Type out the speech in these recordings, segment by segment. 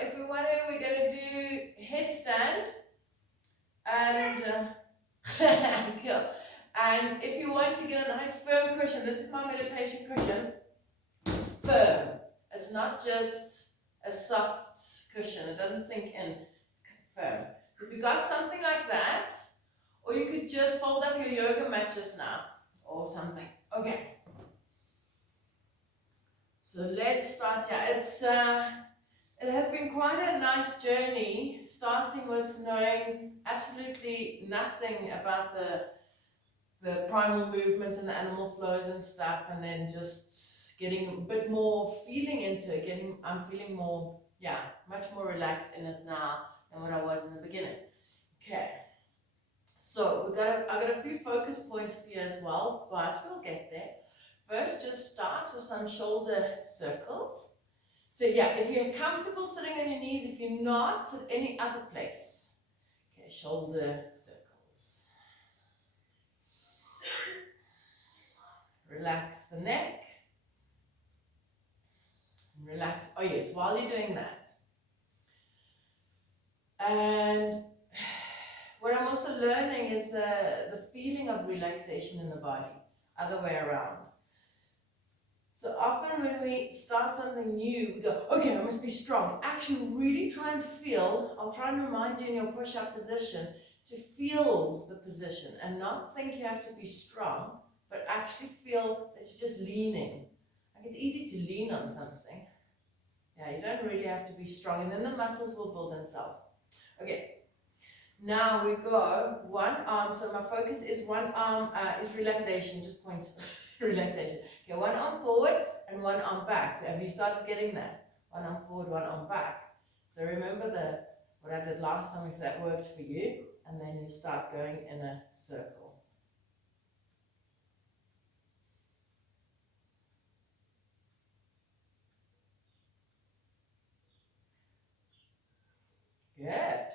If we want to, we're going to do headstand and cool. And if you want to get a nice firm cushion, this is my meditation cushion. It's firm. It's not just a soft cushion. It doesn't sink in. It's firm. So if you got something like that, or you could just fold up your yoga mat just now or something. Okay. So let's start here. It has been quite a nice journey, starting with knowing absolutely nothing about the primal movements and the animal flows and stuff, and then just getting a bit more feeling into it. I'm feeling more, much more relaxed in it now than what I was in the beginning. Okay. So I've got a few focus points for you as well, but we'll get there. First, just start with some shoulder circles. So if you're comfortable sitting on your knees, if you're not, sit any other place. Okay, shoulder circles. Relax the neck. Relax, oh yes, while you're doing that. And what I'm also learning is the feeling of relaxation in the body, other way around. So often when we start something new, we go, okay, I must be strong. Actually, really try and feel, I'll try and remind you in your push-up position, to feel the position and not think you have to be strong, but actually feel that you're just leaning. Like it's easy to lean on something. Yeah, you don't really have to be strong, and then the muscles will build themselves. Okay, now we go one arm, so my focus is one arm is relaxation, just points. Relaxation. Okay, one arm forward and one arm back. Have you started getting that? One arm forward, one arm back. So remember what I did last time, if that worked for you, and then you start going in a circle. Good.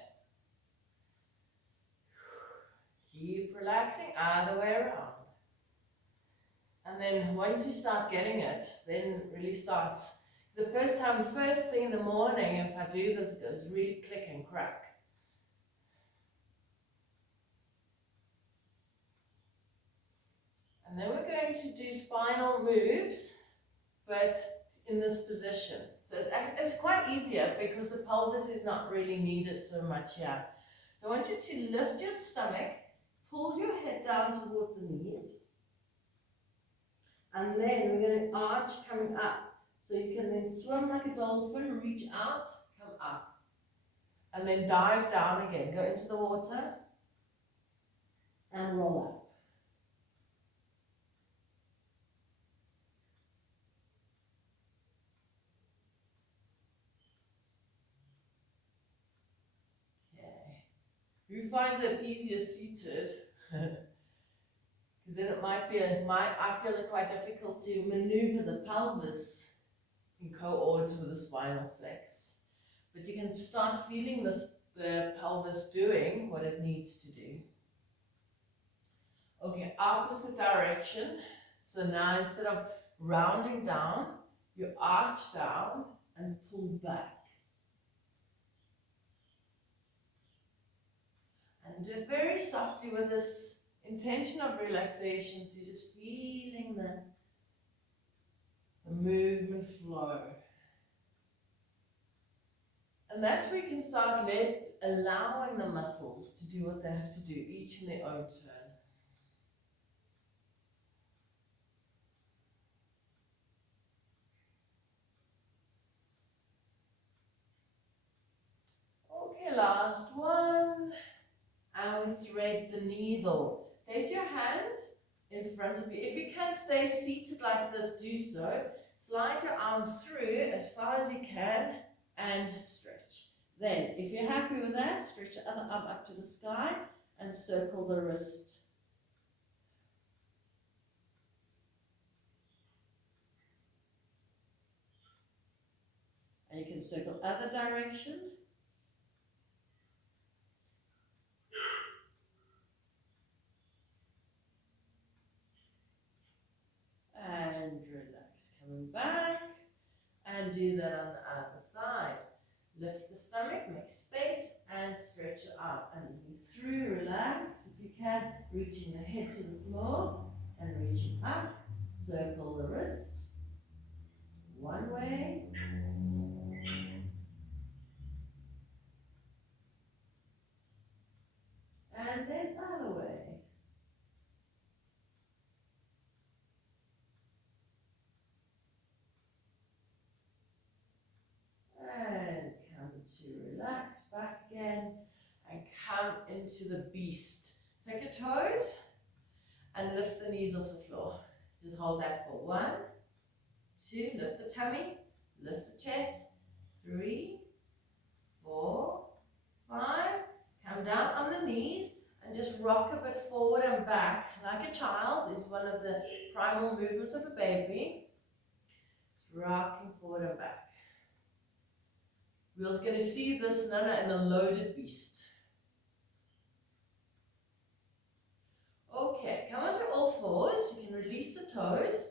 Keep relaxing, other way around. And then once you start getting it, then really starts. The first thing in the morning, if I do this, it goes really click and crack. And then we're going to do spinal moves, but in this position. So it's quite easier because the pelvis is not really needed so much here. So I want you to lift your stomach, pull your head down towards the knees, and then we're going to arch coming up. So you can then swim like a dolphin, reach out, come up. And then dive down again. Go into the water and roll up. Okay. Who finds it easier seated? Because then it might be, I feel it quite difficult to maneuver the pelvis in coords with the spinal flex. But you can start feeling the pelvis doing what it needs to do. Okay, opposite direction. So now instead of rounding down, you arch down and pull back. And do it very softly with this intention of relaxation. So you're just feeling the movement flow. And that's where you can start allowing the muscles to do what they have to do, each in their own turn. Okay, last one. And we thread the needle. Place your hands in front of you. If you can stay seated like this, do so. Slide your arms through as far as you can and stretch. Then, if you're happy with that, stretch the other arm up to the sky and circle the wrist. And you can circle other direction. And relax, coming back, and do that on the other side. Lift the stomach, make space, and stretch your arm. And moving through, relax. If you can, reaching the head to the floor and reaching up. Circle the wrist. One way. And then other way. And come to relax, back again, and come into the beast. Take your toes and lift the knees off the floor. Just hold that for 1, 2, lift the tummy, lift the chest, 3, 4, 5, come down on the knees and just rock a bit forward and back like a child. This is one of the primal movements of a baby. Rocking forward and back. We're going to see this Nana in the loaded beast. Okay, come onto all fours. You can release the toes.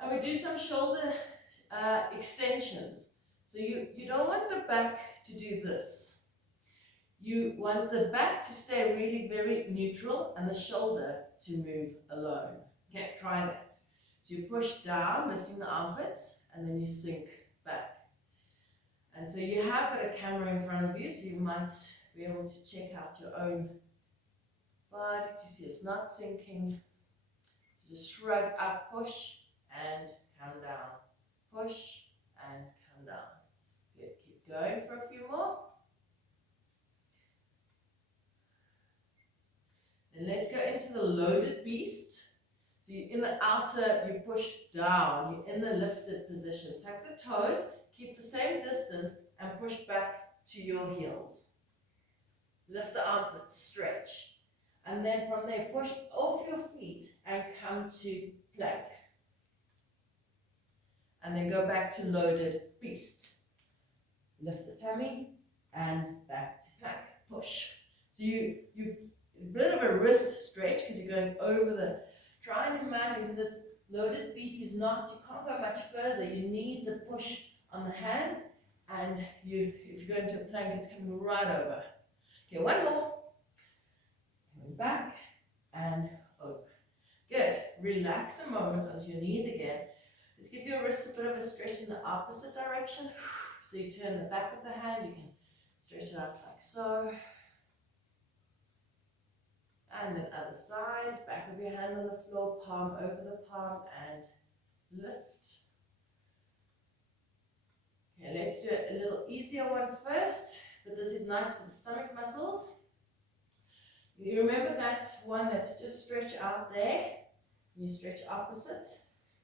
And we do some shoulder extensions. So you don't want the back to do this. You want the back to stay really very neutral and the shoulder to move alone. Okay, try that. So you push down, lifting the armpits, and then you sink back. And so you have got a camera in front of you, so you might be able to check out your own body to see it's not sinking. So just shrug up, push, and come down. Push, and come down. Good, keep going for a few more. And let's go into the loaded beast. So you're in the outer, you push down, you're in the lifted position. Tuck the toes, keep the same distance, and push back to your heels. Lift the armpits, stretch. And then from there, push off your feet and come to plank. And then go back to loaded beast. Lift the tummy and back to plank. Push. So you a bit of a wrist stretch because you're going over the, try and imagine, because it's loaded beast is not, you can't go much further. You need the push on the hands, and if you go into a plank, it's coming right over. Okay, one more. Coming back and over. Good. Relax a moment onto your knees again. Just give your wrists a bit of a stretch in the opposite direction. So you turn the back of the hand, you can stretch it out like so. And then other side, back of your hand on the floor, palm over the palm, and lift. Okay, let's do a little easier one first, but this is nice for the stomach muscles. You remember that one that you just stretch out there? You stretch opposite.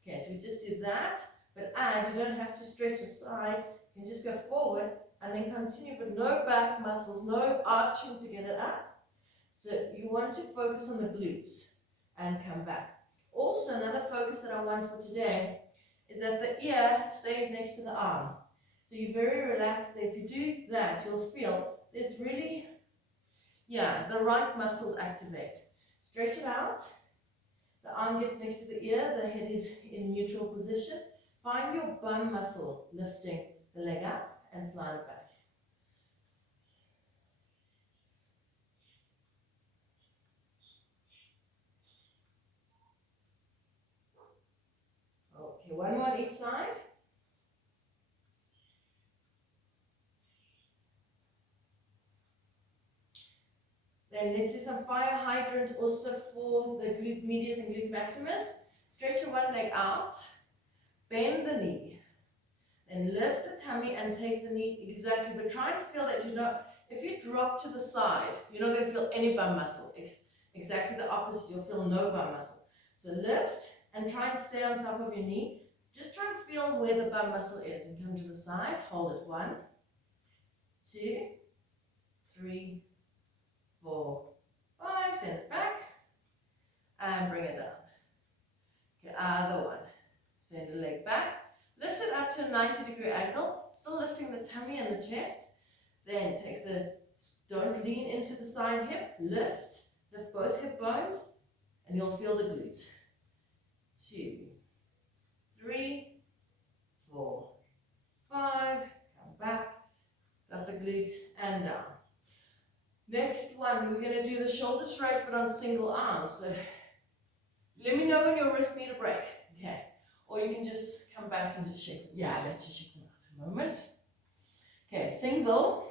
Okay, so we just do that, but you don't have to stretch aside. You can just go forward and then continue, but no back muscles, no arching to get it up. So you want to focus on the glutes and come back. Also, another focus that I want for today is that the ear stays next to the arm. So you're very relaxed there. If you do that, you'll feel there's really, the right muscles activate. Stretch it out. The arm gets next to the ear. The head is in neutral position. Find your bum muscle lifting the leg up and slide it back. Okay, one more on each side. Then let's do some fire hydrant also for the glute medius and glute maximus. Stretch your one leg out, bend the knee, then lift the tummy and take the knee exactly, but try and feel that if you drop to the side, you're not going to feel any bum muscle. Exactly the opposite, you'll feel no bum muscle. So lift and try and stay on top of your knee. Just try and feel where the bum muscle is and come to the side. Hold it. 1, 2, 3, 4, 5. Send it back and bring it down. Okay, other one. Send the leg back. Lift it up to a 90-degree angle. Still lifting the tummy and the chest. Then don't lean into the side hip. Lift both hip bones and you'll feel the glute. 2, 3, 4, 5. Come back and down. Next one, we're going to do the shoulder straight but on single arm. So let me know when your wrists need a break. Okay. Or you can just come back and just shake. Yeah, let's just shake them out a moment. Okay, single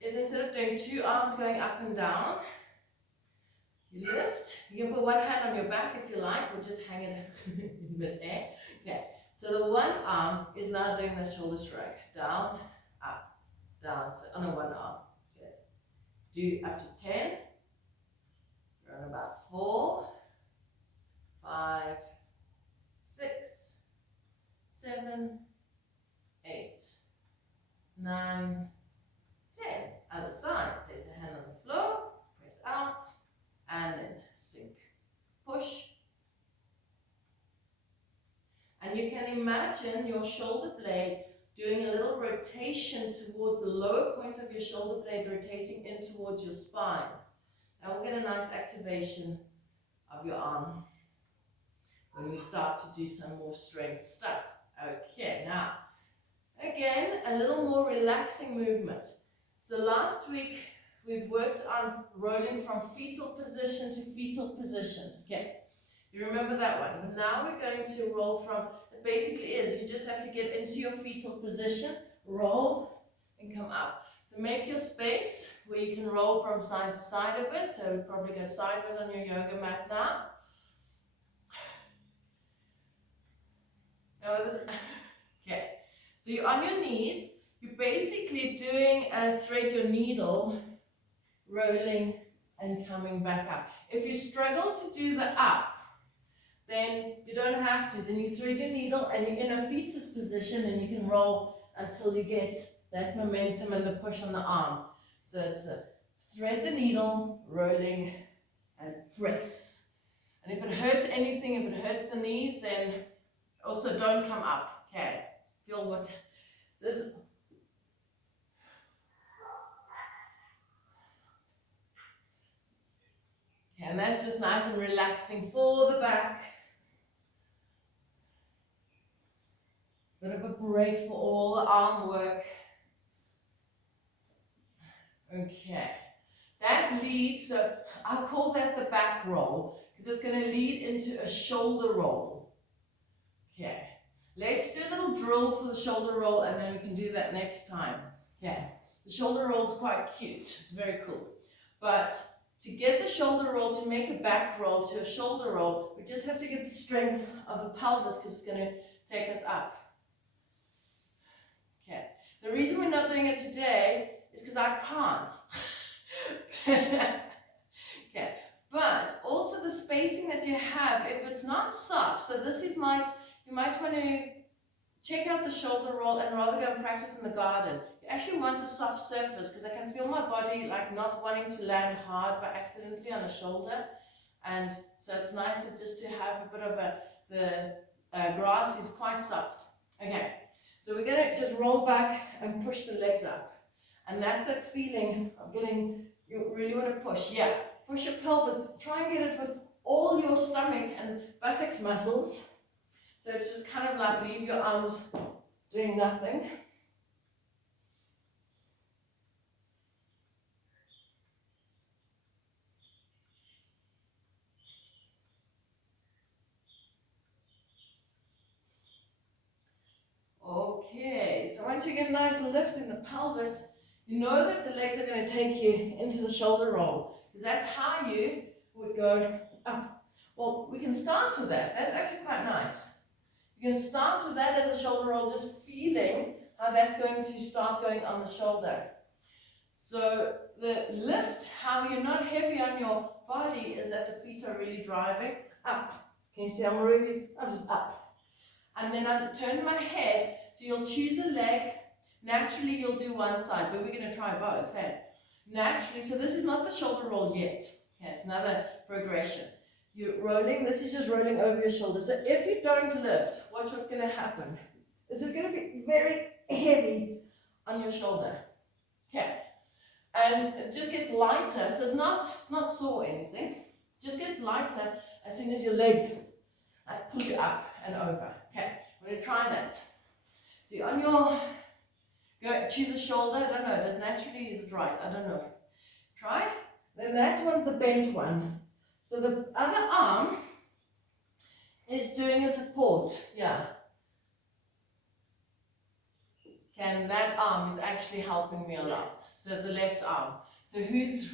is instead of doing two arms going up and down, you lift. You can put one hand on your back if you like, or just hang it in mid-air. Okay, so the one arm is now doing the shoulder stroke. Down, up, down. So on the one arm. Okay. Do up to 10. You're on about 4, 5, 6, 7, 8, 9, 10. Other side. Place the hand on the floor. Press out. And then sink. Push. And you can imagine your shoulder blade doing a little rotation towards the lower point of your shoulder blade, rotating in towards your spine. And we'll get a nice activation of your arm when we start to do some more strength stuff. Okay, now, again, a little more relaxing movement. So last week, we've worked on rolling from fetal position to fetal position. Okay, you remember that one. Now we're going to roll from, it basically is, you just have to get into your fetal position, roll, and come up. So make your space where you can roll from side to side a bit. So probably go sideways on your yoga mat now. Okay, so you're on your knees. You're basically doing a thread your needle, rolling and coming back up. If you struggle to do the up, then you don't have to. Then you thread your needle and you're in a fetus position and you can roll until you get that momentum and the push on the arm. So it's a thread the needle, rolling and press. And if it hurts anything, if it hurts the knees, then also don't come up. Okay, feel what this. And that's just nice and relaxing for the back. Bit of a break for all the arm work. Okay. That leads, so I call that the back roll, because it's going to lead into a shoulder roll. Okay. Let's do a little drill for the shoulder roll, and then we can do that next time. Okay. The shoulder roll is quite cute. It's very cool. But to get the shoulder roll, to make a back roll to a shoulder roll, we just have to get the strength of the pelvis, because it's going to take us up. Okay. The reason we're not doing it today is because I can't. Okay. But also the spacing that you have, if it's not soft, so this is you might want to check out the shoulder roll and rather go and practice in the garden. You actually want a soft surface, because I can feel my body like not wanting to land hard by accidentally on a shoulder. And so it's nicer just to have a bit of the grass is quite soft. Okay, so we're going to just roll back and push the legs up. And that's that feeling of getting, you really want to push. Yeah, push your pelvis. Try and get it with all your stomach and buttocks muscles. So it's just kind of like leave your arms doing nothing. Okay, so once you get a nice lift in the pelvis, you know that the legs are going to take you into the shoulder roll, because that's how you would go up. Well, we can start with that. That's actually quite nice. You can start with that as a shoulder roll, just feeling how that's going to start going on the shoulder. So the lift, how you're not heavy on your body, is that the feet are really driving up. Can you see I'm just up. And then I turn my head, so you'll choose a leg. Naturally, you'll do one side, but we're going to try both. Hey? Naturally, so this is not the shoulder roll yet. Okay, it's another progression. You're rolling, this is just rolling over your shoulder. So if you don't lift, watch what's going to happen. This is going to be very heavy on your shoulder. Okay, and it just gets lighter, so it's not sore or anything. It just gets lighter as soon as your legs pull you up and over. Okay, we're going to try that. So you're on your Go, choose a shoulder. I don't know. Does naturally, is it right? I don't know. Try. Then that one's the bent one. So the other arm is doing a support. Yeah. And that arm is actually helping me a lot. So the left arm. So who's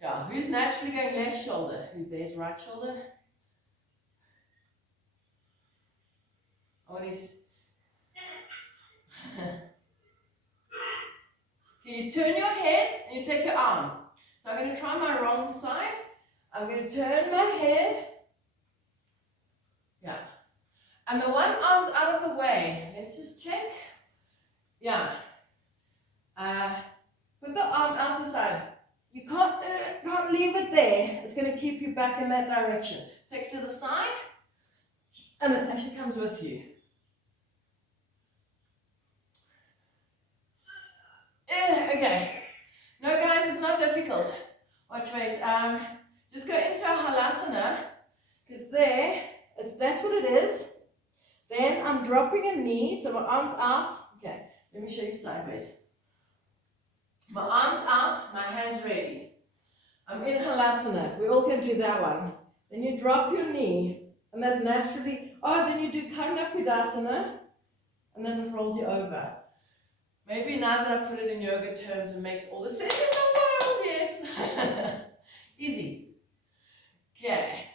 naturally going left shoulder? Who's there's right shoulder? What is? You turn your head and you take your arm. So I'm going to try my wrong side. I'm going to turn my head. Yeah. And the one arm's out of the way. Let's just check. Yeah. Put the arm out to the side. You can't leave it there. It's going to keep you back in that direction. Take it to the side. And it actually comes with you. Okay. No, guys, it's not difficult. Watch, wait. Just go into a halasana, because that's what it is. Then I'm dropping a knee, so my arm's out. Okay, let me show you sideways. My arm's out, my hand's ready. I'm in halasana. We all can do that one. Then you drop your knee, and that naturally. Then you do Karnapidasana, and then it rolls you over. Maybe now that I've put it in yoga terms, it makes all the sense in the world, yes. Easy. Okay.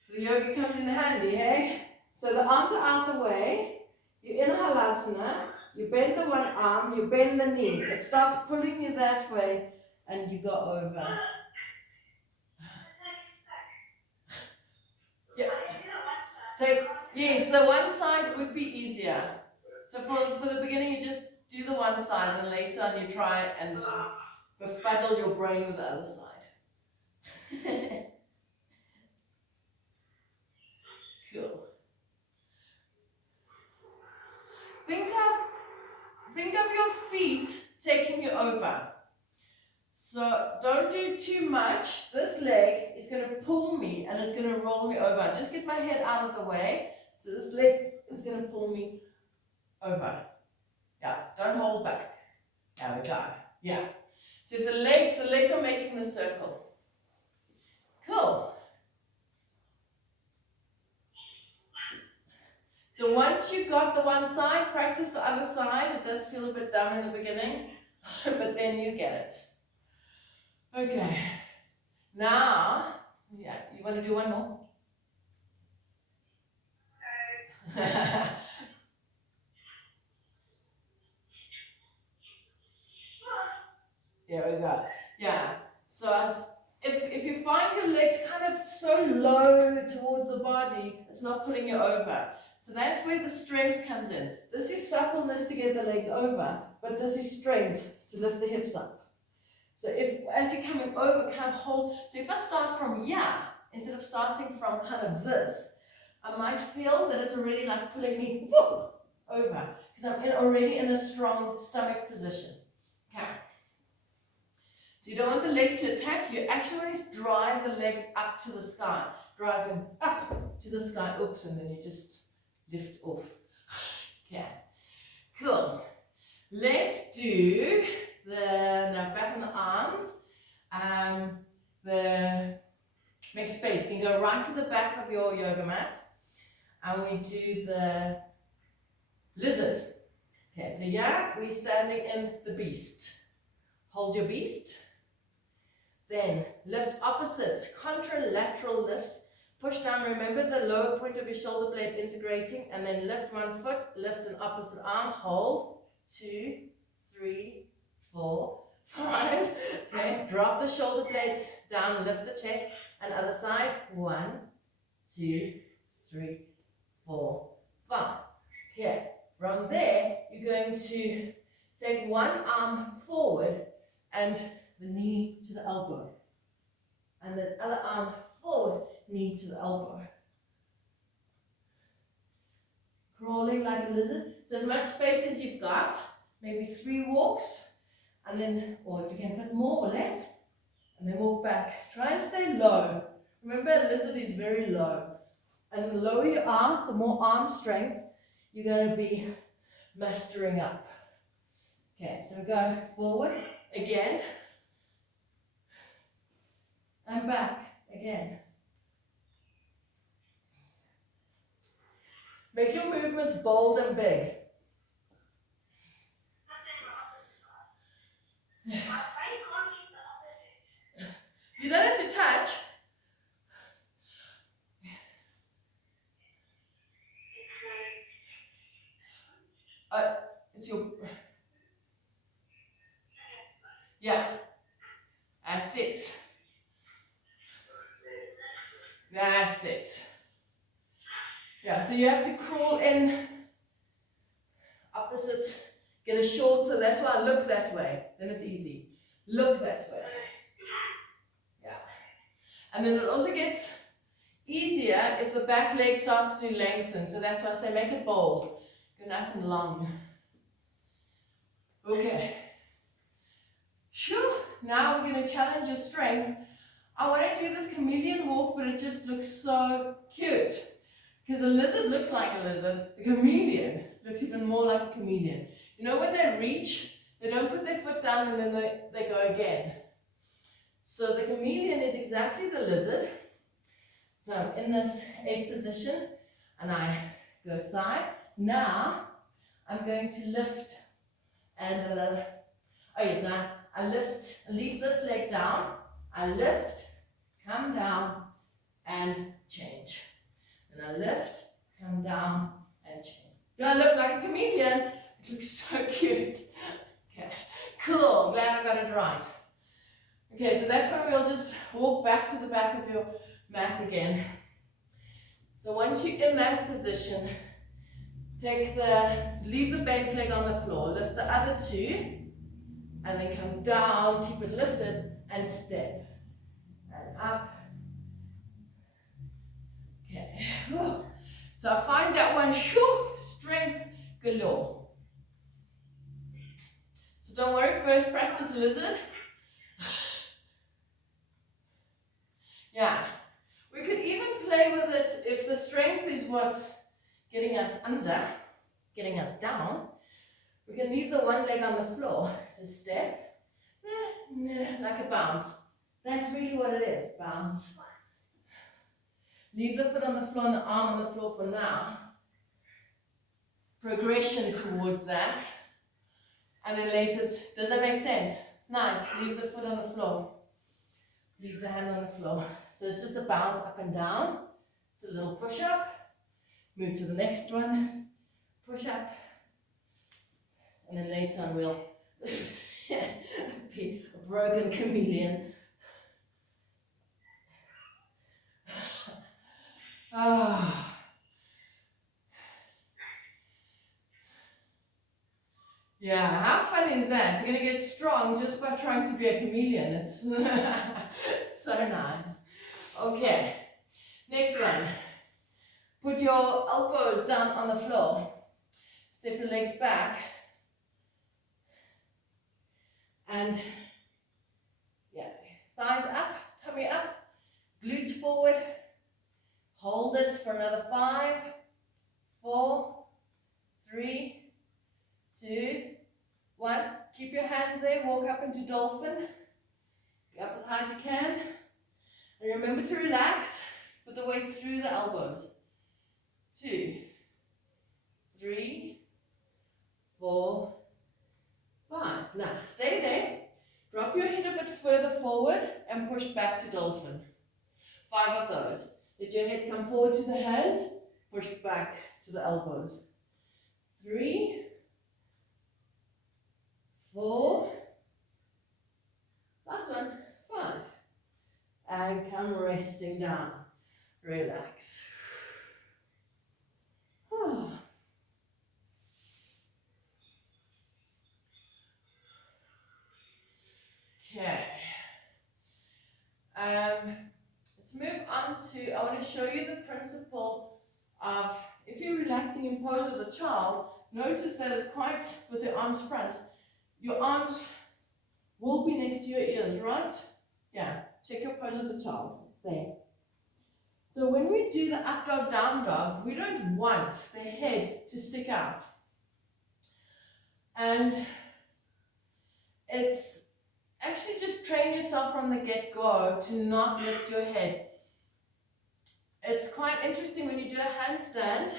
So the yoga comes in handy, hey? So the arms are out the way, you're in halasana, you bend the one arm, you bend the knee. It starts pulling you that way, and you go over. Yeah. Yes, the one side would be easier. So for the beginning, you just do the one side, and later on you try and befuddle your brain with the other side. Cool. Think of your feet taking you over. So don't do too much. This leg is going to pull me and it's going to roll me over. Just get my head out of the way. So this leg is going to pull me over. Yeah, don't hold back. There we go. Yeah. So the legs are making the circle. Cool. So once you got the one side, practice the other side. It does feel a bit dumb in the beginning, but then you get it. Okay. Now, yeah, you want to do one more? There we go. Yeah. So if you find your legs kind of so low towards the body, it's not pulling you over. So that's where the strength comes in. This is suppleness to get the legs over, but this is strength to lift the hips up. So as you're coming over, kind of hold. So if I start from here, instead of starting from kind of this, I might feel that it's already like pulling me over, because I'm already in a strong stomach position. Okay. So you don't want the legs to attack you. Actually want to drive the legs up to the sky. Drive them up to the sky. Oops, and then you just lift off. Okay. Cool. Let's do now back on the arms. Make space. You can go right to the back of your yoga mat. And we do the lizard. Okay, so yeah, we're standing in the beast. Hold your beast. Then lift opposites, contralateral lifts. Push down, remember the lower point of your shoulder blade integrating, and then lift one foot, lift an opposite arm, hold, 2, 3, 4, 5. Okay, drop the shoulder blades down, lift the chest, and other side, 1, 2, 3, 4, 5. Okay, from there, you're going to take one arm forward and the knee to the elbow, and the other arm forward, knee to the elbow. Crawling like a lizard. So as much space as you've got, maybe 3 walks, and then, or if you can put more or less, and then walk back. Try and stay low. Remember, a lizard is very low. And the lower you are, the more arm strength you're going to be mustering up. Okay, so we go forward again, and back again. Make your movements bold and big. You don't have to touch. It's your... Yeah, that's it. That's it. Yeah, so you have to crawl in opposite, get a shorter, that's why I look that way, then it's easy. Look that way. Yeah. And then it also gets easier if the back leg starts to lengthen, so that's why I say make it bold. Go nice and long. Okay. Sure. Now we're going to challenge your strength. I want to do this chameleon walk, but it just looks so cute. Because a lizard looks like a lizard. The chameleon looks even more like a chameleon. You know when they reach, they don't put their foot down and then they go again. So the chameleon is exactly the lizard. So I'm in this 8 position and I go side. Now I'm going to lift and now I lift, leave this leg down, I lift, come down and change. And I lift, come down and change. Do I look like a chameleon? It looks so cute. Okay, cool, glad I got it right. Okay, so that's when we'll just walk back to the back of your mat again. So once you're in that position, leave the bent leg on the floor, lift the other 2, and then come down, keep it lifted, and step. And up. Okay. Whew. So I find that one, strength galore. So don't worry, first practice lizard. Yeah. We could even play with it if the strength is what's getting us under, getting us down. We can leave the one leg on the floor. So step, like a bounce. That's really what it is, bounce. Leave the foot on the floor and the arm on the floor for now. Progression towards that. And then later, does that make sense? It's nice. Leave the foot on the floor. Leave the hand on the floor. So it's just a bounce up and down. It's a little push up. Move to the next one. Push up. And then later on we'll be a broken chameleon. Ah. Yeah, how fun is that? You're going to get strong just by trying to be a chameleon. It's so nice. Okay, next one. Put your elbows down on the floor. Step your legs back. And yeah, thighs up, tummy up, glutes forward. Hold it for another 5, 4, 3, 2, 1. Keep your hands there, walk up into dolphin. Go up as high as you can. And remember to relax, put the weight through the elbows. 2, 3, 4, 5. Now, stay there. Drop your head a bit further forward and push back to dolphin. 5 of those. Let your head come forward to the hands, push back to the elbows. 3, 4, last one, 5. And come resting down. Relax. Okay. Let's move on to, I want to show you the principle of, if you're relaxing in pose with a child, notice that it's quite with your arms front. Your arms will be next to your ears, right? Yeah, check your pose with the child, it's there. So when we do the up dog, down dog, we don't want the head to stick out. And it's actually just train yourself from the get-go to not lift your head. It's quite interesting when you do a handstand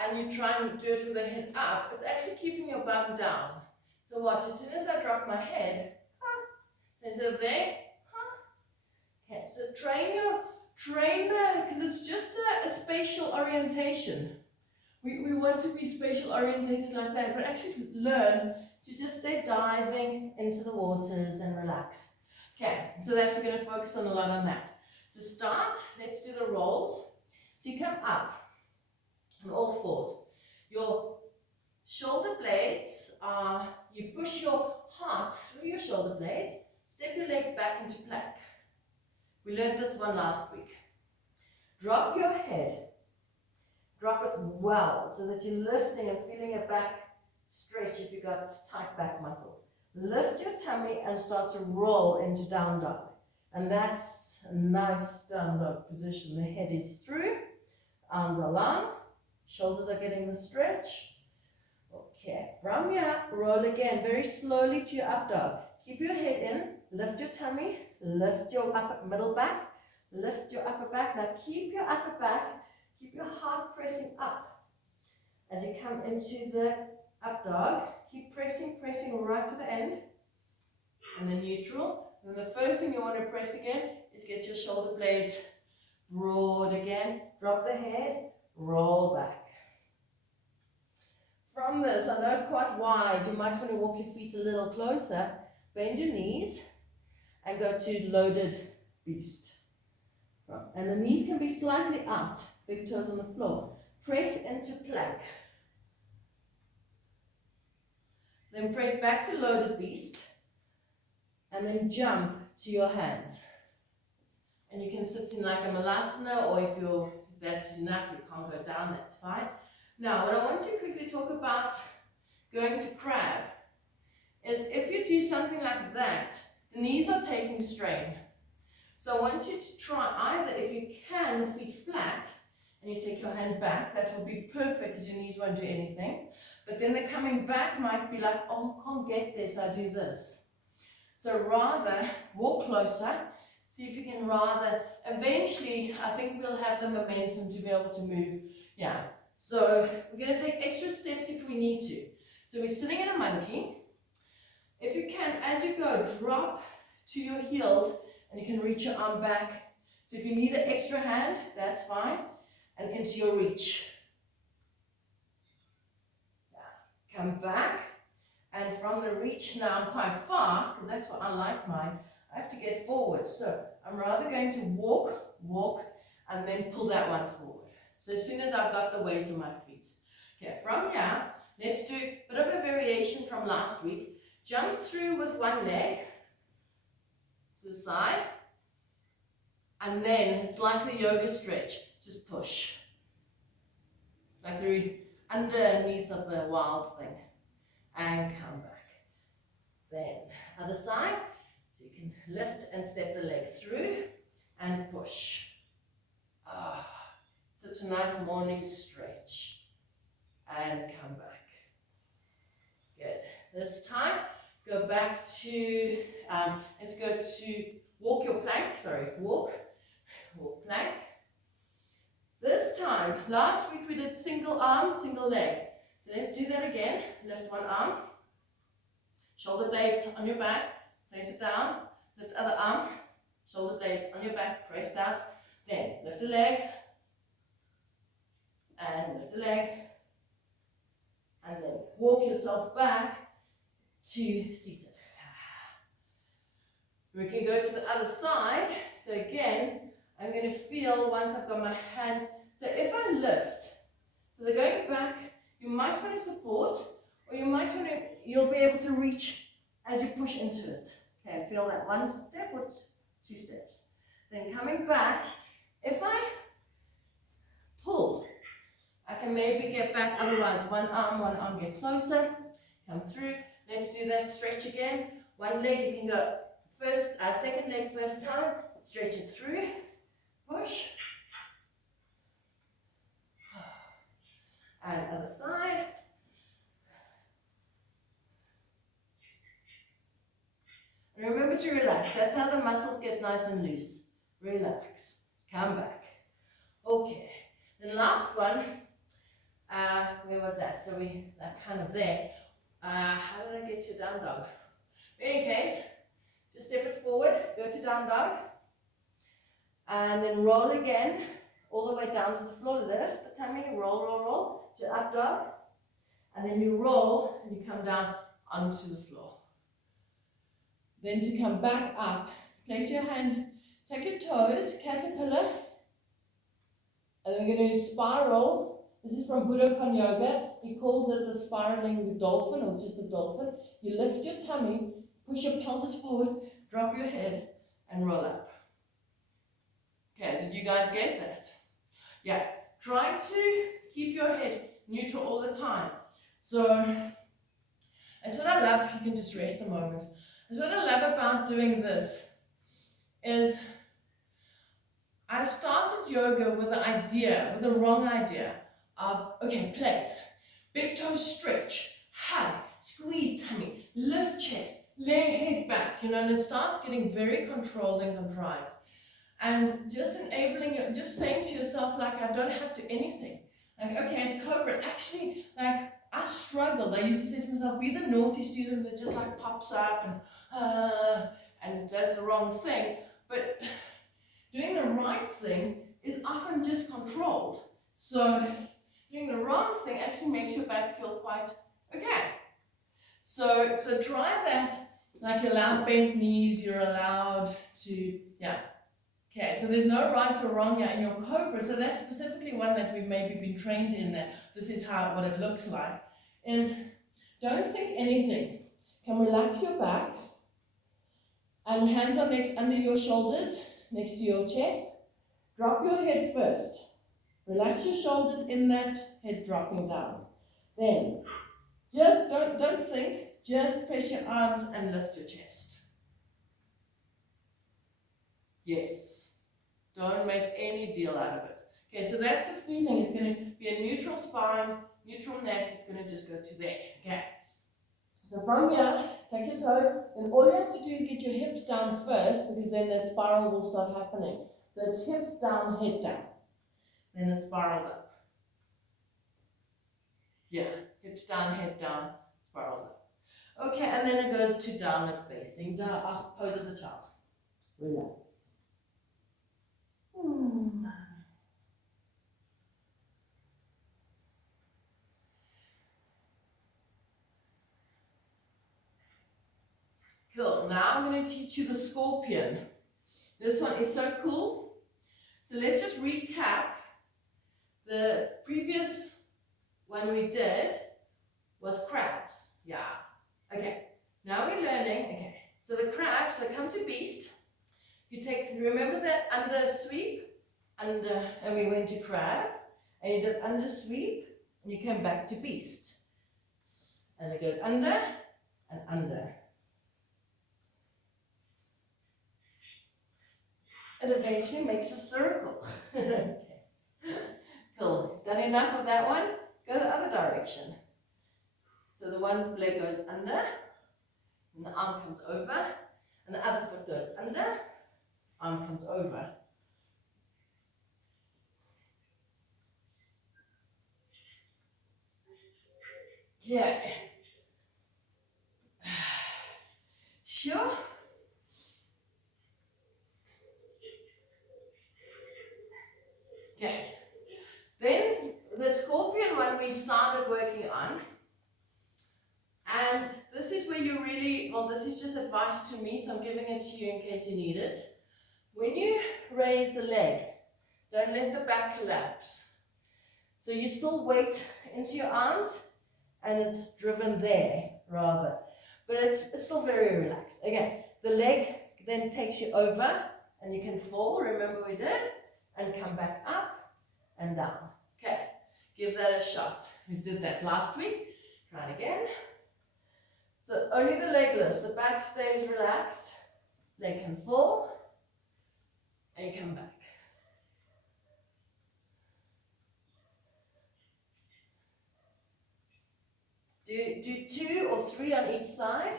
and you try and do it with the head up, it's actually keeping your bum down. So watch, as soon as I drop my head, so instead of there, okay, so train the, because it's just a spatial orientation. We want to be spatial orientated like that, but actually learn to just stay diving into the waters and relax. Okay, so that's, we're going to focus on a lot on that. So start, let's do the rolls. So you come up on all fours. Your shoulder blades are, you push your heart through your shoulder blades, step your legs back into plank. We learned this one last week. Drop your head. Drop it well so that you're lifting and feeling your back stretch if you've got tight back muscles. Lift your tummy and start to roll into down dog. And that's a nice down dog position. The head is through, arms are long, shoulders are getting the stretch. Okay, from here, roll again very slowly to your up dog. Keep your head in, lift your tummy, lift your upper middle back, lift your upper back. Now keep your upper back, keep your heart pressing up. As you come into the up dog, keep pressing right to the end. And then neutral. And then the first thing you want to press again is get your shoulder blades broad again. Drop the head, roll back. From this, I know it's quite wide, you might want to walk your feet a little closer. Bend your knees and go to loaded beast. And the knees can be slightly out, big toes on the floor. Press into plank. Then press back to loaded beast. And then jump to your hands. And you can sit in like a malasana, or if that's enough, you can't go down, that's fine. Now, what I want to quickly talk about going to crab is if you do something like that, the knees are taking strain. So I want you to try either, if you can, the feet flat, and you take your hand back. That will be perfect because your knees won't do anything. But then the coming back might be like, oh, I can't get this, I do this. So rather, walk closer, see if you can rather, eventually, I think we'll have the momentum to be able to move. Yeah, so we're going to take extra steps if we need to. So we're sitting in a monkey. If you can, as you go, drop to your heels, and you can reach your arm back. So if you need an extra hand, that's fine, and into your reach. Yeah. Come back. And from the reach now, I'm quite far, because that's what I like mine. I have to get forward. So I'm rather going to walk, and then pull that one forward. So as soon as I've got the weight on my feet. Okay, from here, let's do a bit of a variation from last week. Jump through with one leg to the side. And then it's like the yoga stretch. Just push. Like the underneath of the wild thing. And come back. Then other side, so you can lift and step the leg through and push. Such a nice morning stretch. And come back. Good. This time, go back to, let's go to walk your plank, walk plank. This time, last week we did single arm, single leg. So let's do that again. Lift one arm, shoulder blades on your back, place it down, lift other arm, shoulder blades on your back, press down, then lift the leg, and lift the leg, and then walk yourself back to seated. We can go to the other side. So again, I'm going to feel once I've got my hand, so if I lift, so they're going back, you might want to support, or you might want to, you'll be able to reach as you push into it. Okay, feel that one step or two steps. Then coming back, if I pull, I can maybe get back, otherwise one arm, get closer, come through. Let's do that stretch again. One leg, you can go first, second leg first time, stretch it through, push, to relax. That's how the muscles get nice and loose. Relax. Come back. Okay. The last one, where was that? So we are kind of there. How did I get to down dog? In any case, just step it forward, go to down dog, and then roll again, all the way down to the floor. Lift the tummy, roll, roll, roll, to up dog, and then you roll, and you come down onto the floor. Then to come back up, place your hands, take your toes, caterpillar, and then we're going to spiral. This is from Budokan Yoga. He calls it the spiraling dolphin, or just the dolphin. You lift your tummy, push your pelvis forward, drop your head, and roll up. Okay, did you guys get that? Yeah, try to keep your head neutral all the time. So, that's what I love. You can just rest a moment. That's what I love about doing this, is I started yoga with the wrong idea of, okay, place, big toe stretch, hug, squeeze tummy, lift chest, lay head back, and it starts getting very controlled and contrived. And just enabling you, just saying to yourself, like, I don't have to do anything. Like, okay, it's Cobra. Actually, like, I struggled. I used to say to myself, be the naughty student that just like pops up and does the wrong thing. But doing the right thing is often just controlled. So doing the wrong thing actually makes your back feel quite okay. So try that. Like, you're allowed bent knees, you're allowed to, yeah. Okay, so there's no right or wrong in your Cobra. So that's specifically one that we've maybe been trained in, that this is what it looks like, is don't think anything. Can relax your back, and hands are next under your shoulders, next to your chest. Drop your head first. Relax your shoulders in that head dropping down. Then, just don't think, just press your arms and lift your chest. Yes. Don't make any deal out of it. Okay, so that's the feeling. It's going to be a neutral spine, neutral neck. It's going to just go to there. Okay. So from here, take your toes, and all you have to do is get your hips down first, because then that spiral will start happening. So it's hips down, head down. Then it spirals up. Yeah, hips down, head down, spirals up. Okay, and then it goes to downward facing, pose of the child. Relax. Cool. Now I'm going to teach you the scorpion. This one is so cool. So let's just recap. The previous one we did was crabs. Yeah. Okay. Now we're learning. Okay. So the crabs, so come to beast. You take, remember that under sweep, under, and we went to crab, and you did under sweep, and you came back to beast. And it goes under and under. It eventually makes a circle. Okay. Cool. Done enough of that one? Go the other direction. So the one leg goes under, and the arm comes over, and the other foot goes under, arm comes over. Yeah. Sure. Okay. Then the scorpion one we started working on. And this is where you really, well, this is just advice to me, so I'm giving it to you in case you need it. When you raise the leg, don't let the back collapse. So you still weight into your arms, and it's driven there, rather. But it's still very relaxed. Again, the leg then takes you over, and you can fall, remember we did, and come back up and down. Okay, give that a shot. We did that last week. Try it again. So only the leg lifts, the back stays relaxed, leg can fall, and you come back. Do 2 or 3 on each side.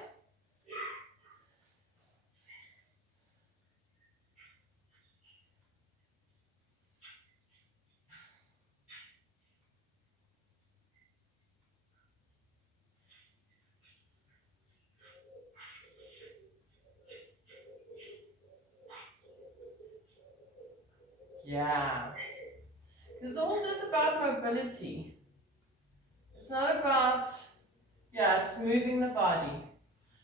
Yeah. It's all just about mobility. It's not about, yeah, it's moving the body.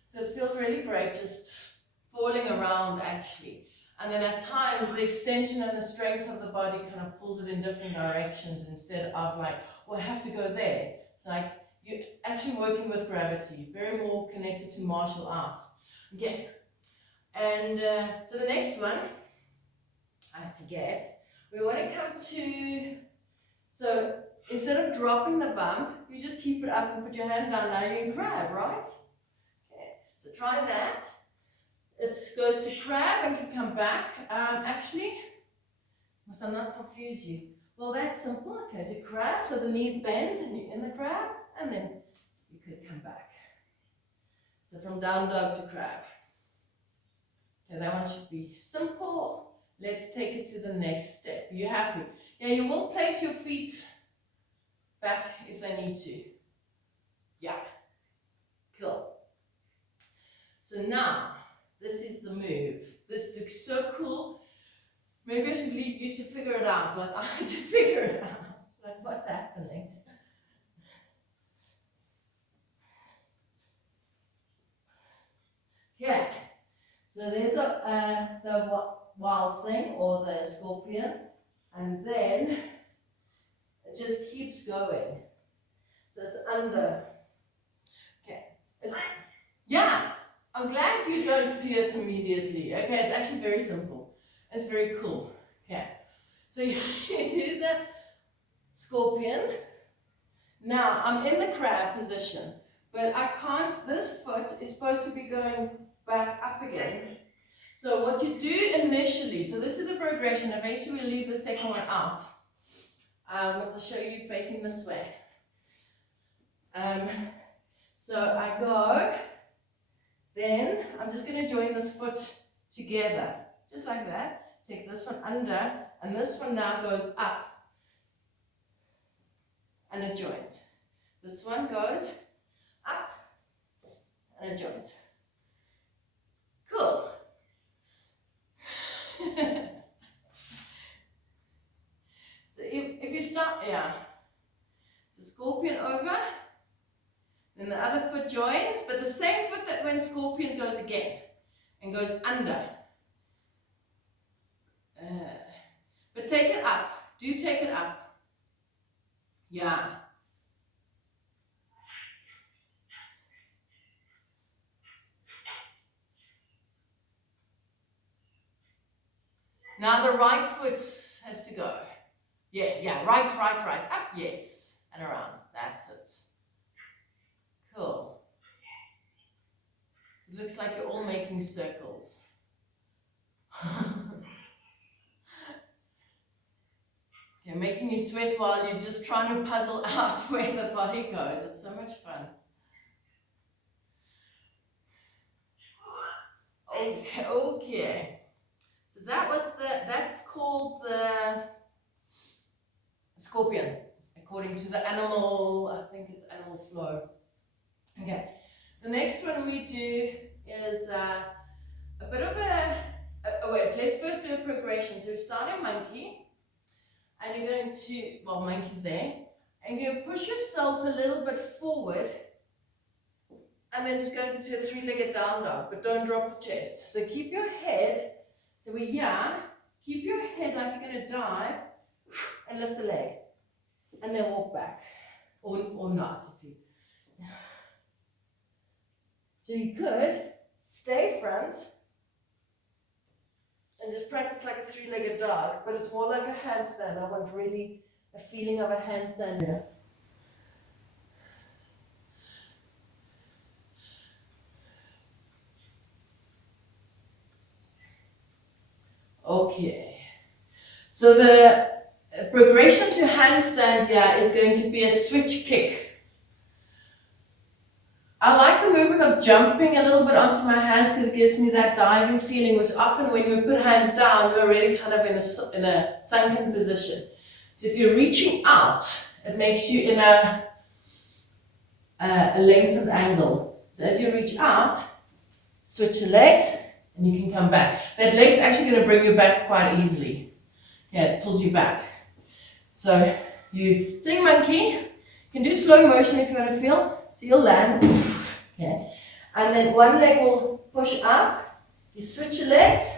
So it feels really great just falling around actually. And then at times the extension and the strength of the body kind of pulls it in different directions instead of like, well, I have to go there. It's like you're actually working with gravity, very more connected to martial arts. Okay. And so the next one, I forget, we want to come to, so instead of dropping the bum, you just keep it up and put your hand down. Now you can crab, right? Okay, so try that. It goes to crab and can come back. Actually, must I not confuse you? Well, that's simple. Okay, to crab, so the knees bend and you're in the crab, and then you could come back. So from down dog to crab. Okay, that one should be simple. Let's take it to the next step. Are you happy? Yeah, you will place your feet back if they need to. Yeah, cool. So now, this is the move. This looks so cool. Maybe I should leave you to figure it out. Like I had to figure it out. Like what's happening? Yeah. So there's the wild thing or the scorpion, and then it just keeps going. So it's under. Okay. Yeah. I'm glad you don't see it immediately. Okay, it's actually very simple. It's very cool. Okay, so you do the scorpion. Now I'm in the crab position, but I can't, this foot is supposed to be going back up again. So what you do initially, so this is a progression, eventually we'll leave the second one out. As I'll show you facing this way. So I go, then I'm just going to join this foot together, just like that. Take this one under, and this one now goes up, and it joins. This one goes up, and it joins. Cool. So if you start, yeah. So scorpion over. Then the other foot joins, but the same foot that when scorpion goes again and goes under. But take it up. Do take it up. Yeah. Now the right foot has to go. Yeah, right, up, yes, and around. That's it. Cool. It looks like you're all making circles. Okay, making you sweat while you're just trying to puzzle out where the body goes. It's so much fun. Okay. So that's called the scorpion, according to the animal, I think it's animal flow. Okay, the next one we do is a bit of wait, let's first do a progression. So we start in monkey, and you're going to, well, monkey's there, and you push yourself a little bit forward, and then just go into a three-legged down dog, but don't drop the chest. So keep your head, so keep your head like you're going to dive, and lift the leg, and then walk back, or not if you. So you could stay front and just practice like a three-legged dog, but it's more like a handstand. I want really a feeling of a handstand here. Okay. So the progression to handstand here is going to be a switch kick. I like the movement of jumping a little bit onto my hands because it gives me that diving feeling, which often when you put hands down, you're already kind of in a sunken position. So if you're reaching out, it makes you in a lengthened angle. So as you reach out, switch the legs and you can come back. That leg's actually going to bring you back quite easily. Yeah, it pulls you back. So you sitting monkey, you can do slow motion if you want to feel. So you'll land, okay, and then one leg will push up. You switch your legs,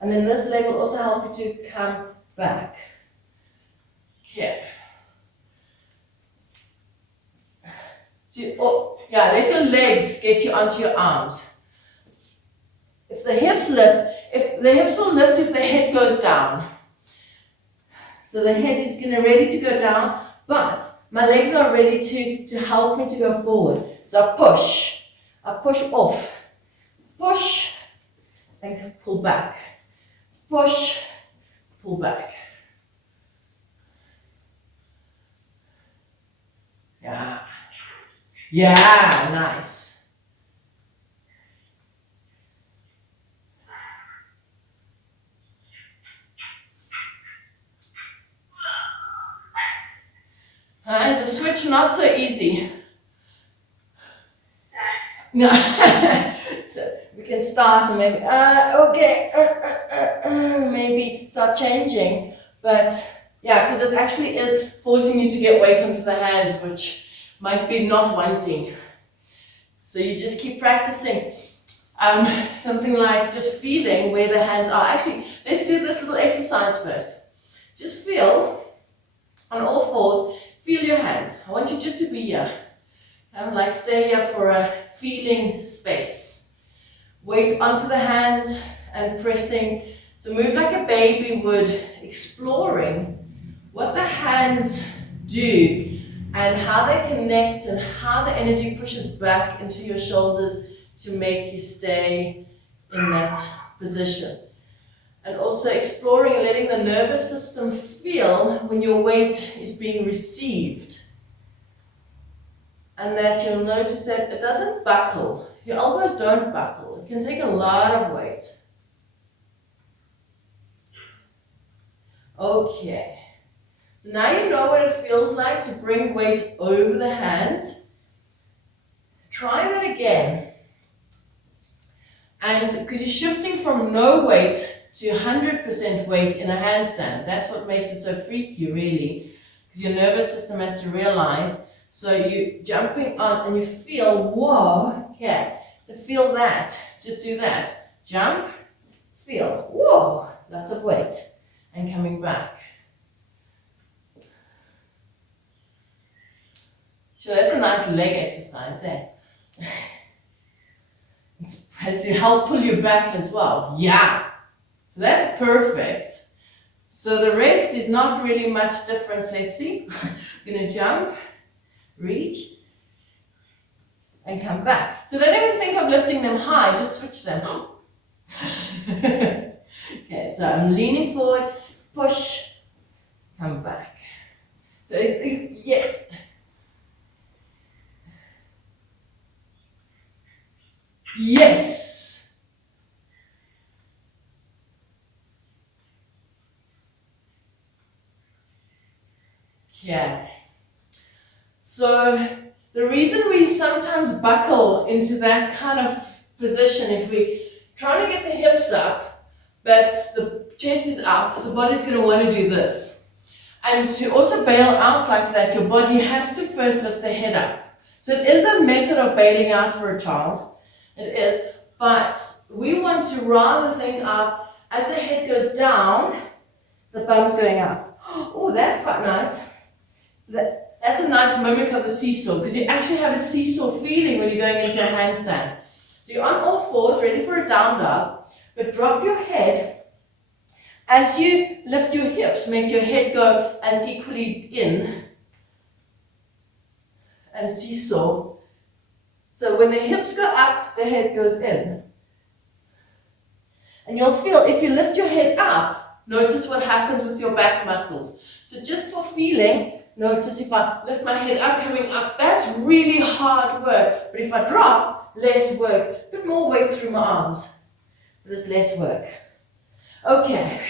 and then this leg will also help you to come back. Okay. So, yeah, let your legs get you onto your arms. If the hips lift, if the hips will lift if the head goes down. So the head is ready to go down, but my legs are ready to help me to go forward. So I push off, push, and pull back, push, pull back. Yeah, nice. Is the switch not so easy? No. So we can start and maybe, maybe start changing. But yeah, because it actually is forcing you to get weight onto the hands, which might be not wanting. So you just keep practicing. Something like just feeling where the hands are. Actually, let's do this little exercise first. Just feel on all fours, feel your hands. I want you just to be here. Like stay here for a feeling space. Weight onto the hands and pressing. So move like a baby would, exploring what the hands do and how they connect and how the energy pushes back into your shoulders to make you stay in that position. And also exploring and letting the nervous system feel when your weight is being received. And that you'll notice that it doesn't buckle. Your elbows don't buckle. It can take a lot of weight. Okay. So now you know what it feels like to bring weight over the hands. Try that again. And because you're shifting from no weight to 100% weight in a handstand, that's what makes it so freaky, really. Because your nervous system has to realize. So you're jumping on and you feel, whoa, okay. So feel that. Just do that. Jump, feel, whoa, lots of weight. And coming back. So that's a nice leg exercise there. It has to help pull you back as well. Yeah. So that's perfect. So the rest is not really much difference. Let's see. I'm going to jump, reach, and come back. So don't even think of lifting them high. Just switch them. Okay, so I'm leaning forward, push, come back. So yes. Yes. Okay. So the reason we sometimes buckle into that kind of position, if we're trying to get the hips up, but the chest is out, the body's going to want to do this. And to also bail out like that, your body has to first lift the head up. So it is a method of bailing out for a child. It is. But we want to rather think of, as the head goes down, the bum's going up. Oh, that's quite nice. That's a nice mimic of the seesaw, because you actually have a seesaw feeling when you're going into a handstand. So you're on all fours, ready for a down dog, but drop your head. As you lift your hips, make your head go as equally in and seesaw. So when the hips go up, the head goes in. And you'll feel, if you lift your head up, notice what happens with your back muscles. So just for feeling, notice if I lift my head up, coming up, that's really hard work. But if I drop, less work. A bit more weight through my arms. But it's less work. Okay.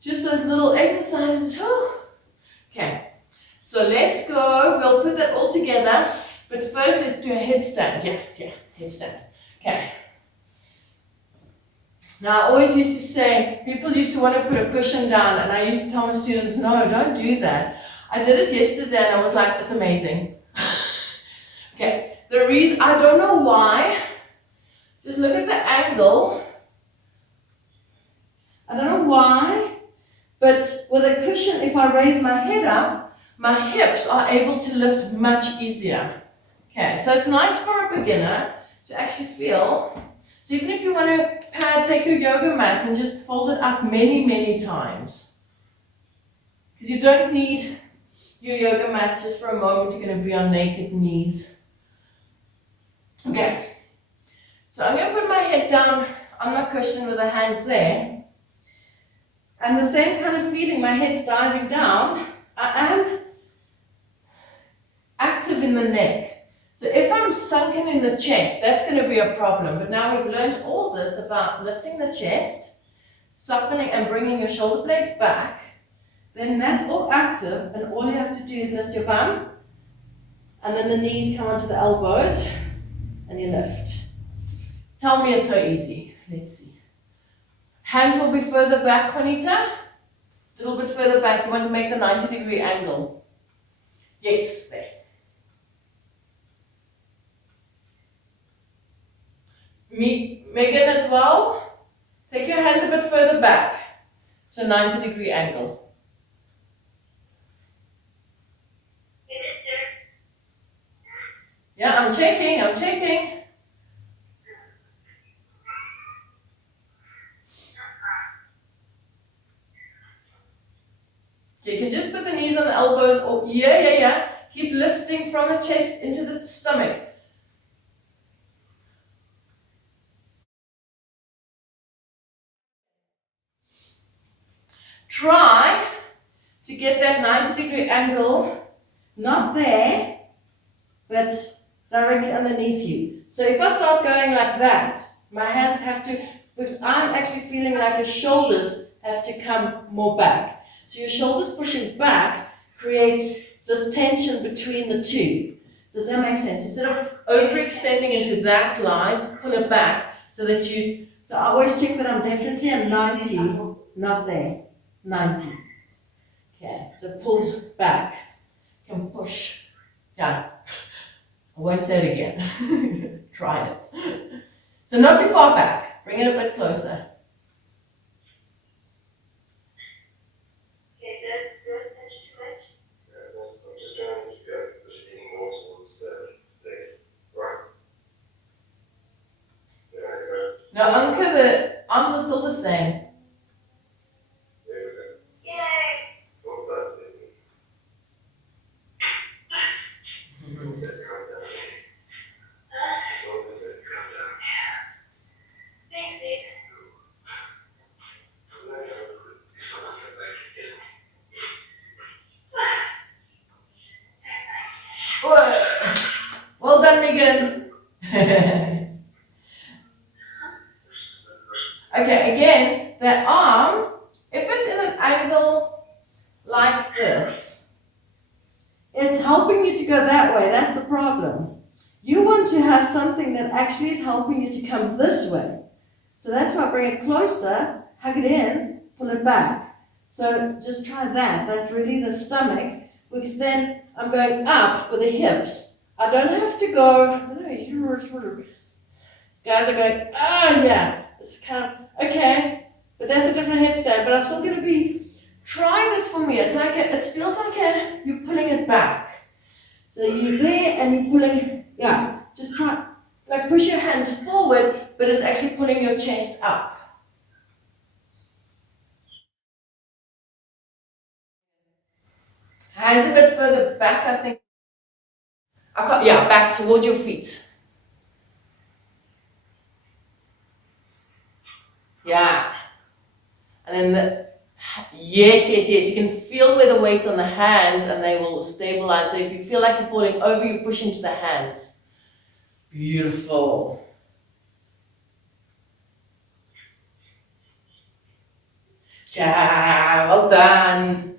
Just those little exercises. Okay. So let's go. We'll put that all together. But first, let's do a headstand. Yeah, headstand. Okay. Now, I always used to say, people used to want to put a cushion down, and I used to tell my students, no, don't do that. I did it yesterday, and I was like, it's amazing. Okay, the reason, I don't know why, just look at the angle. I don't know why, but with a cushion, if I raise my head up, my hips are able to lift much easier. Okay, so it's nice for a beginner to actually feel. So even if you want to take your yoga mat and just fold it up many, many times. Because you don't need your yoga mat just for a moment. You're going to be on naked knees. Okay, so I'm going to put my head down on my cushion with the hands there. And the same kind of feeling, my head's diving down. I am active in the neck. So if I'm sunken in the chest, that's going to be a problem. But now we've learned all this about lifting the chest, softening and bringing your shoulder blades back. Then that's all active, and all you have to do is lift your bum, and then the knees come onto the elbows, and you lift. Tell me it's so easy. Let's see. Hands will be further back, Juanita. A little bit further back. You want to make the 90-degree angle. Yes, there. Megan as well. Take your hands a bit further back to a 90-degree angle. Yeah, I'm checking. You can just put the knees on the elbows, or yeah. Keep lifting from the chest into the stomach. Try to get that 90-degree angle, not there, but directly underneath you. So if I start going like that, my hands have to, because I'm actually feeling like your shoulders have to come more back. So your shoulders pushing back creates this tension between the two. Does that make sense? Instead of overextending into that line, pull it back so that you, so I always check that I'm definitely at 90, not there, 90. Okay, so it pulls back, can push, yeah. I won't say it again. Try it. So not too far back. Bring it a bit closer. Okay, don't touch too much. I'm just trying to get pushing more towards the right. Now, Anka, the arms are still the same. There we go. Yay! Well done, baby. It's all set to come down. It's all set to come down. Thanks, Dave. Well done, Megan. Okay, again, that arm, if it's in an angle like this, it's helping you to go that way. That's the problem. You want to have something that actually is helping you to come this way. So that's why I bring it closer, hug it in, pull it back. So just try that. That's really the stomach, because then I'm going up with the hips. I don't have to go, no, you're sort of, guys are going, oh yeah. It's kind of, okay, but that's a different headstand, but I'm still going to be, try this for me. It's like, it feels like you're pulling it back. So you're there and you're pulling, yeah, just try, like push your hands forward, but it's actually pulling your chest up. Hands a bit further back, I think. Yeah, back towards your feet. Yeah. And then yes. You can feel where the weight's on the hands and they will stabilize. So if you feel like you're falling over, you push into the hands. Beautiful. Yeah, well done.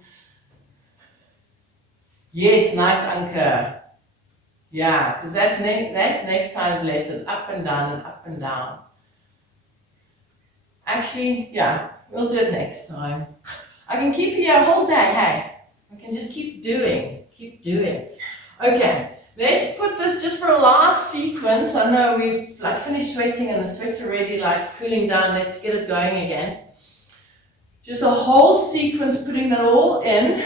Yes, nice anchor. Yeah, because that's next time's lesson. Up and down and up and down. Actually, yeah, we'll do it next time. I can keep you here a whole day, hey. I can just keep doing. Okay, let's put this just for a last sequence. I know we've like finished sweating and the sweat's already like cooling down. Let's get it going again. Just a whole sequence, putting that all in,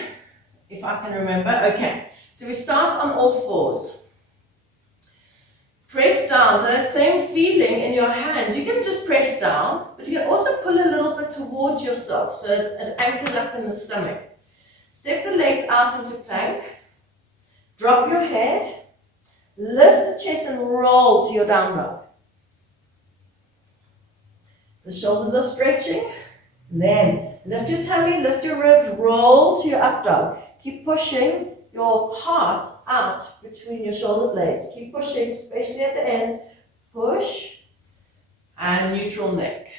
if I can remember. Okay, so we start on all fours. Press down, so that same feeling in your hands, you can just press down, but you can also pull a little bit towards yourself so it anchors up in the stomach. Step the legs out into plank, drop your head, lift the chest and roll to your down dog. The shoulders are stretching, then lift your tummy, lift your ribs, roll to your up dog. Keep pushing your heart out between your shoulder blades. Keep pushing, especially at the end. Push and neutral neck.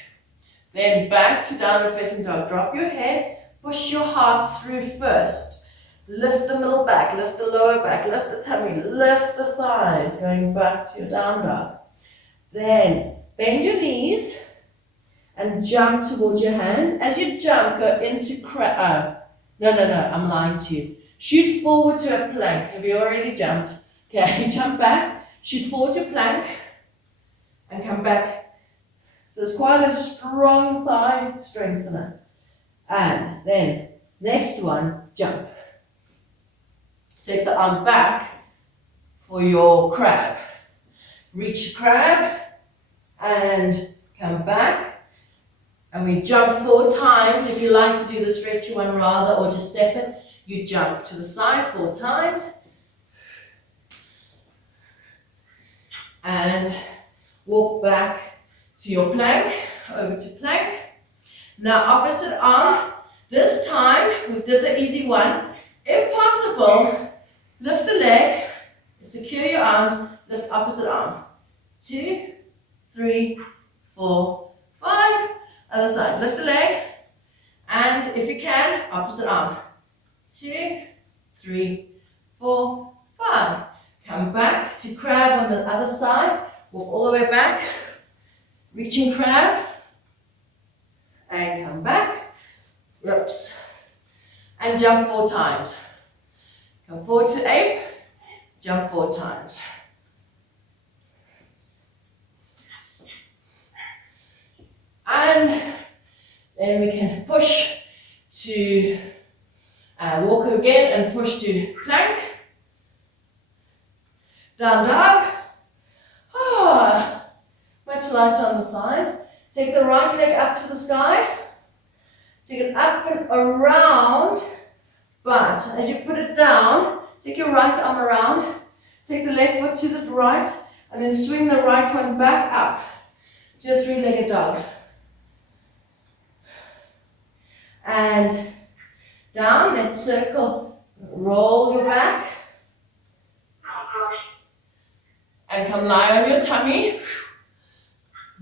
Then back to downward facing dog. Drop your head, push your heart through first. Lift the middle back, lift the lower back, lift the tummy, lift the thighs, going back to your down dog. Then bend your knees and jump towards your hands. As you jump, go into crab. No, I'm lying to you. Shoot forward to a plank. Have you already jumped? Okay, jump back, shoot forward to plank, and come back. So it's quite a strong thigh strengthener. And then, next one, jump. Take the arm back for your crab. Reach crab, and come back. And we jump 4 times. If you like to do the stretchy one rather, or just step it, you jump to the side 4 times. And walk back to your plank, over to plank. Now opposite arm. This time, we did the easy one. If possible, lift the leg, secure your arms, lift opposite arm. 2, 3, 4, 5. Other side, lift the leg, and if you can, opposite arm. 2, 3, 4, 5. Come back to crab on the other side. Walk all the way back, reaching crab, and come back. Whoops. And jump 4 times. Come forward to ape, jump 4 times. And then we can push to walk again and push to plank. Down dog. Much lighter on the thighs. Take the right leg up to the sky. Take it up and around. But as you put it down, take your right arm around. Take the left foot to the right. And then swing the right one back up to a 3-legged dog. And down, let's circle, roll your back, and come lie on your tummy.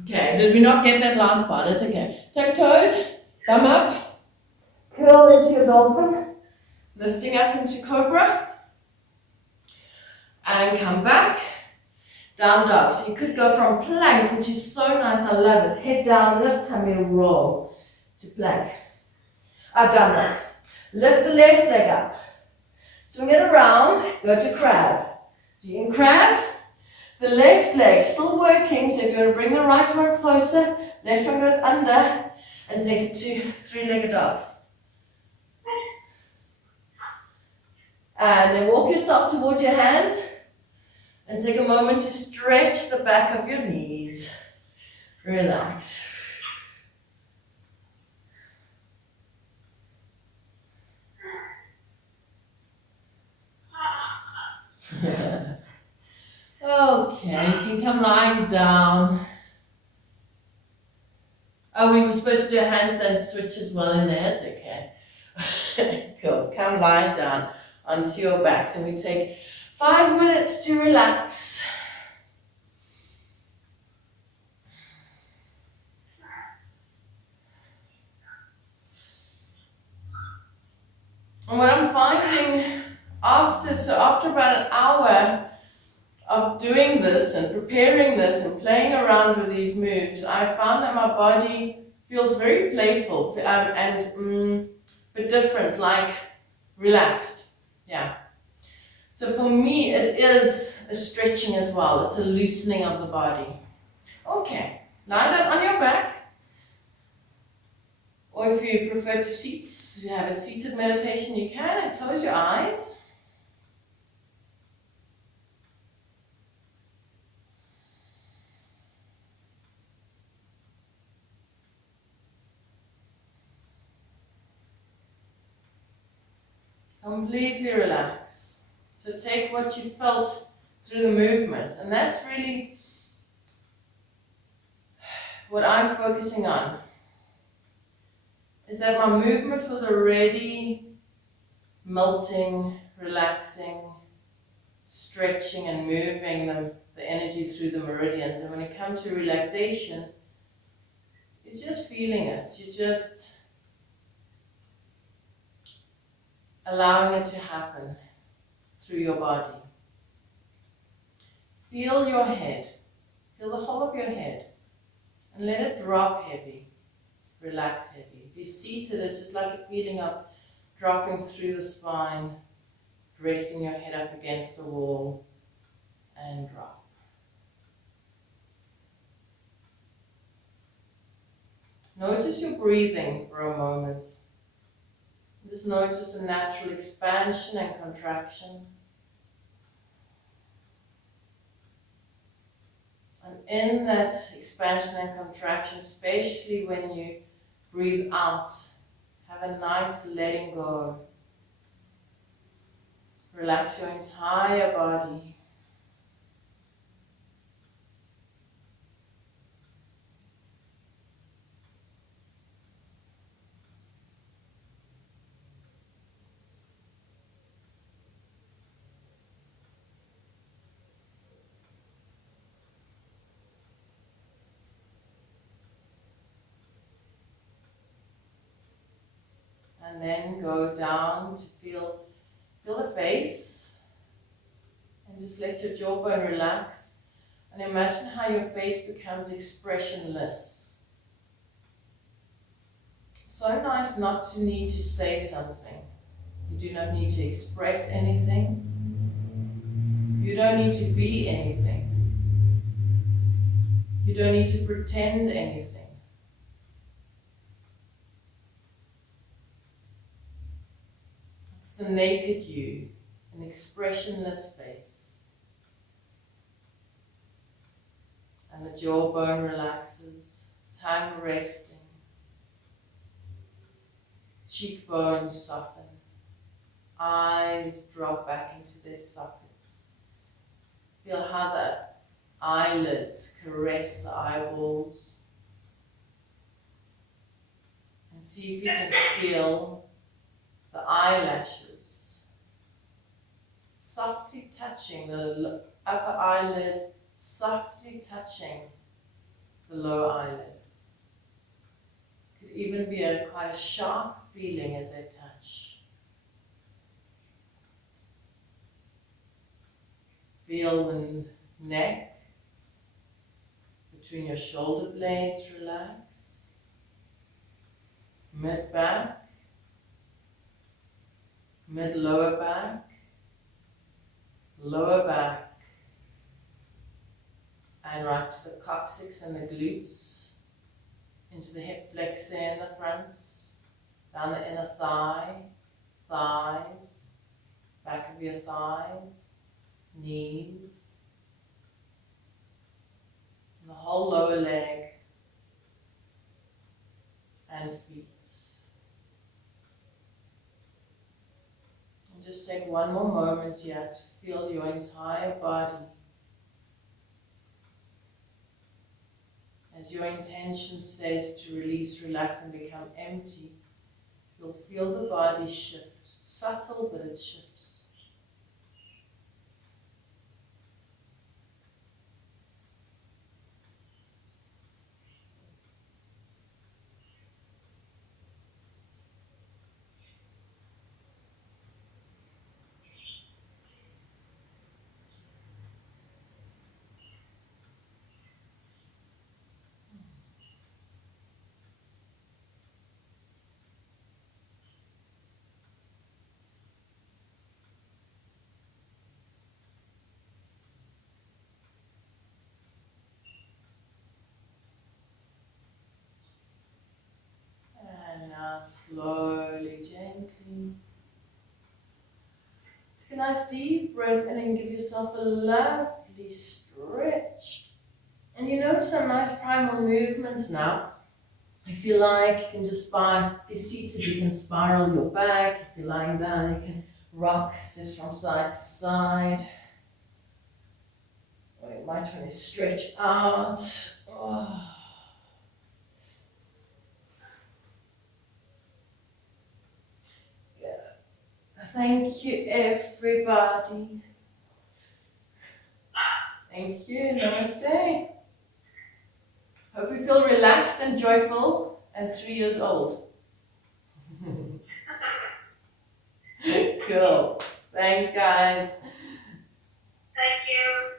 Okay, did we not get that last part? That's okay. Tuck toes, thumb up, curl into your dolphin, lifting up into cobra, and come back, down dog. So you could go from plank, which is so nice, I love it, head down, lift tummy, roll to plank. Down dog. Lift the left leg up. Swing it around, go to crab. So you're in crab, the left leg still working, so if you want to bring the right one closer, left one goes under, and take it to 3-legged dog. And then walk yourself towards your hands, and take a moment to stretch the back of your knees. Relax. Okay, you can come lying down. Oh, we were supposed to do a handstand switch as well in there. It's okay. Cool. Come lying down onto your backs, and we take 5 minutes to relax. And what I'm finding after about an hour of doing this and preparing this and playing around with these moves, I found that my body Feels very playful but different, like relaxed. Yeah. So for me, it is a stretching as well. It's a loosening of the body. Okay, lie down on your back. Or if you prefer to have a seated meditation, you can, and close your eyes. Completely relax. So take what you felt through the movements, and that's really what I'm focusing on, is that my movement was already melting, relaxing, stretching and moving the energy through the meridians. And when it comes to relaxation, you're just feeling it. You're just allowing it to happen through your body. Feel your head. Feel the whole of your head. And let it drop heavy. Relax heavy. If you're seated, it's just like a feeling of dropping through the spine, resting your head up against the wall, and drop. Notice your breathing for a moment. Just notice the natural expansion and contraction. And in that expansion and contraction, especially when you breathe out, have a nice letting go. Relax your entire body. And then go down to feel the face. And just let your jawbone relax. And imagine how your face becomes expressionless. So nice not to need to say something. You do not need to express anything. You don't need to be anything. You don't need to pretend anything. It's the naked you, an expressionless face. And the jawbone relaxes, tongue resting, cheekbones soften, eyes drop back into their sockets. Feel how the eyelids caress the eyeballs. And see if you can feel the eyelashes softly touching the upper eyelid, softly touching the lower eyelid. Could even be quite a sharp feeling as they touch. Feel the neck between your shoulder blades relax. Mid-back, mid-lower back, lower back, and right to the coccyx and the glutes, into the hip flexor in the front, down the inner thigh, thighs, back of your thighs, knees, and the whole lower leg and feet. And just take one more moment here to feel your entire body. As your intention says to release, relax, and become empty, you'll feel the body shift. Subtle, but it shifts. out slowly, gently. Take a nice deep breath in and give yourself a lovely stretch. And you notice some nice primal movements now. If you like, you can just if you're seated, you can spiral your back. If you're lying down, you can rock just from side to side. Or you might want to stretch out. Oh. Yeah. Thank you, everybody. Thank you. Namaste. Hope you feel relaxed and joyful and 3 years old. Cool. Thanks, guys. Thank you.